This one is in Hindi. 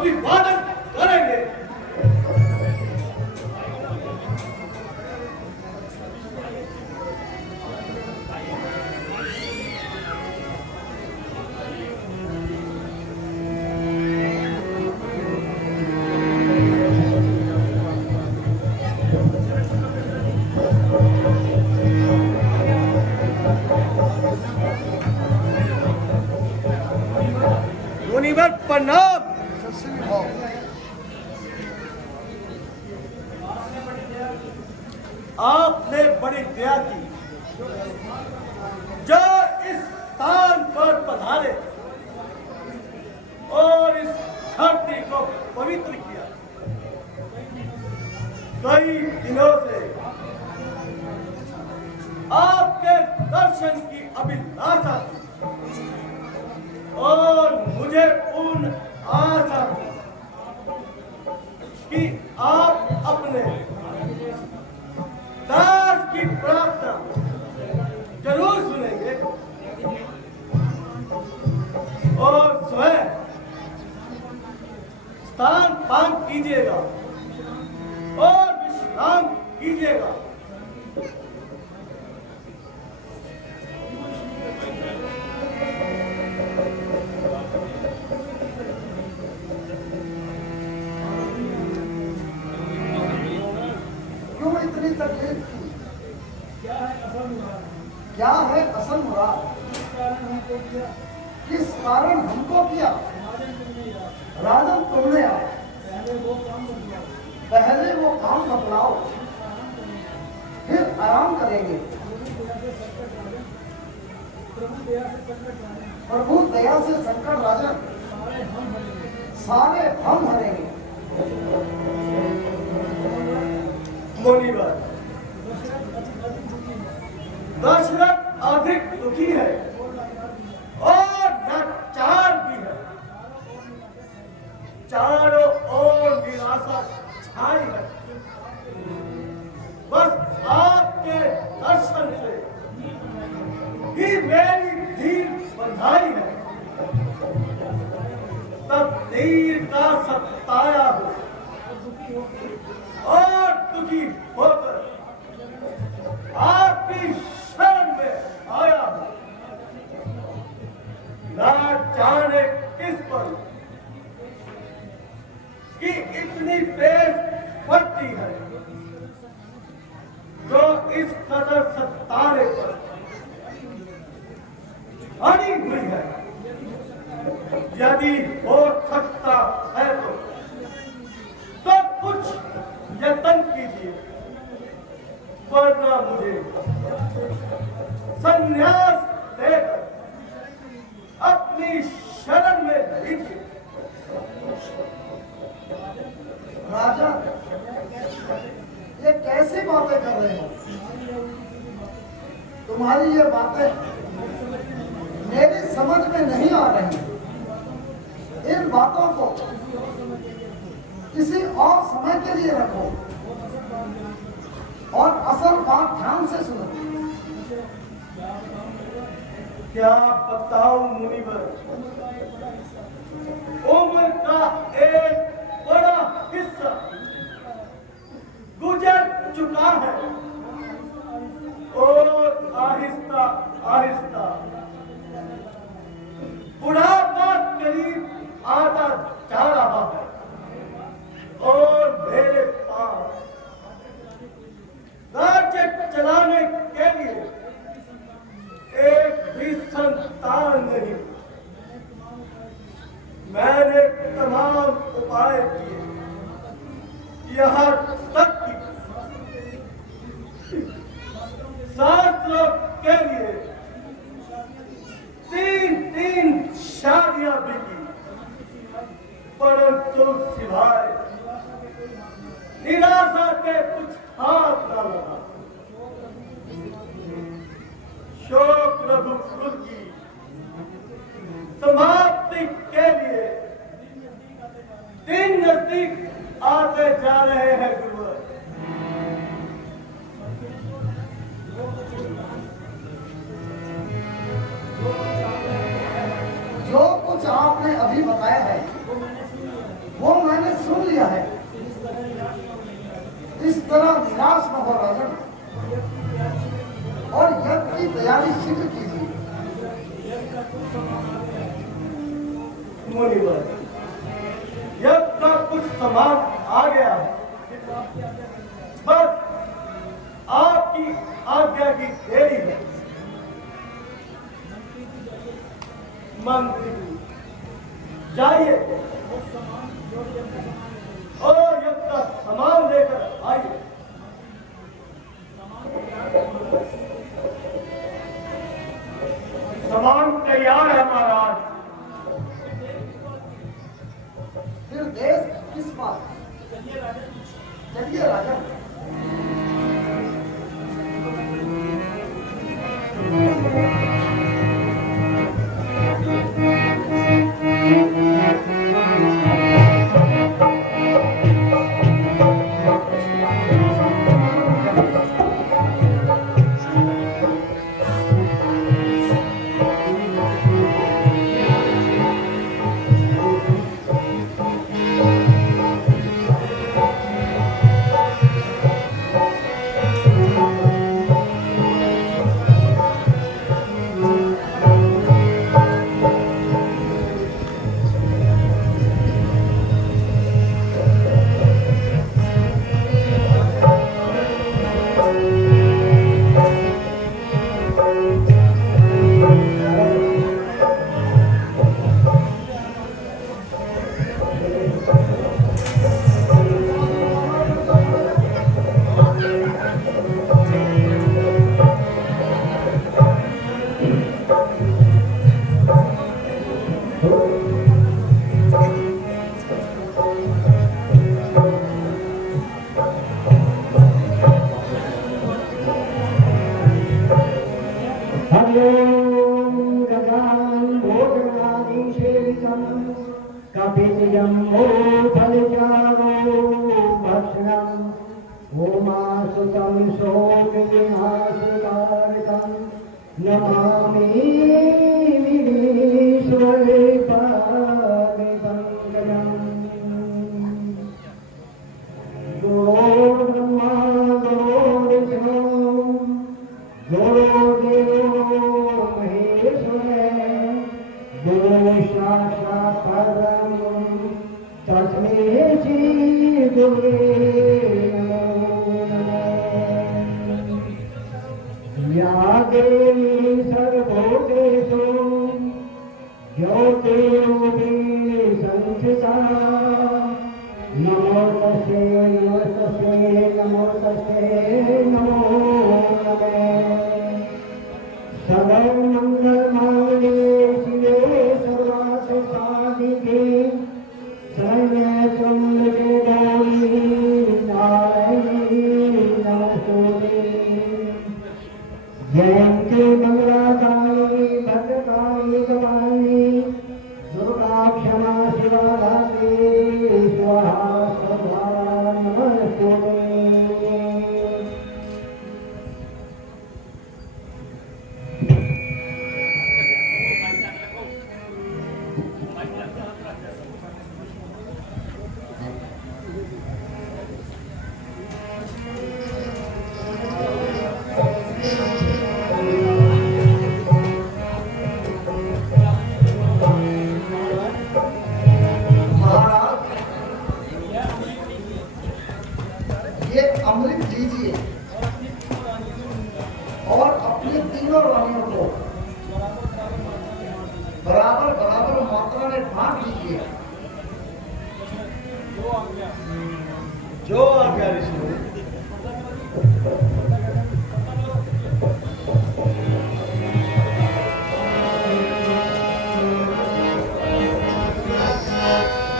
अभिवादन करेंगे। मुनिवर प्रणाम। आपने बड़ी दया की जो इस स्थान पर पधारे और इस धरती को पवित्र किया। कई दिनों से आपके दर्शन की अभिलाषा थी और मुझे पूर्ण आशा थी कि आप अपने दास की प्रार्थना जरूर सुनेंगे और स्वयं स्थान पान कीजिएगा और विश्राम कीजिएगा। तकलीफ थी? क्या है असल मुराद? किस कारण हमको किया? राजन तुमने आया, पहले वो काम बतलाओ, फिर आराम करेंगे। प्रभु दया से संकट राजन सारे हम हरेंगे। मुनिवर, दशरथ अधिक दुखी है और लाचार भी है। चारों ओर निराशा छाई है। बस आपके दर्शन से ही मेरी धीर बंधाई है। तकदीर का सताया हो और दुखी होकर आपकी शरण में आया हूं। ना जाने किस पर कि इतनी पेश पड़ती है जो इस कदर सताने पर अड़ी हुई है। यदि हो सकता है तो कुछ यत्न कीजिए, वरना मुझे संन्यास देकर अपनी शरण में लीजिए। राजा, ये कैसी बातें कर रहे हो? तुम्हारी ये बातें मेरी समझ में नहीं आ रही। इन बातों को किसी और समय के लिए रखो और असल बात ध्यान से सुनो। क्या बताऊं मुनिवर, उम्र का एक बड़ा हिस्सा गुजर चुका है और आहिस्ता आहिस्ता बुढ़ापा करीब आता जा रहा है और मेरे पास राज्य चलाने के लिए एक भी संतान नहीं। मैंने तमाम उपाय किए, यहाँ तक कि शास्त्रों के लिए 3 शादियां भी की, परंतु सिवाय निराशा के कुछ हाथ न लगा। शोक रघुकुल की समाप्ति के लिए दिन नजदीक आते जा रहे हैं गुरुवर। जो कुछ आपने अभी बताया है मुनिवर, यज्ञ का कुछ सामान आ गया है। बस आपकी आज्ञा की देरी है। मंत्री जाइए और यज्ञ का सामान लेकर आइए। सामान तैयार है महाराज। फिर देश किस बात? चलिए राजा। जो आज्ञा ऋषि।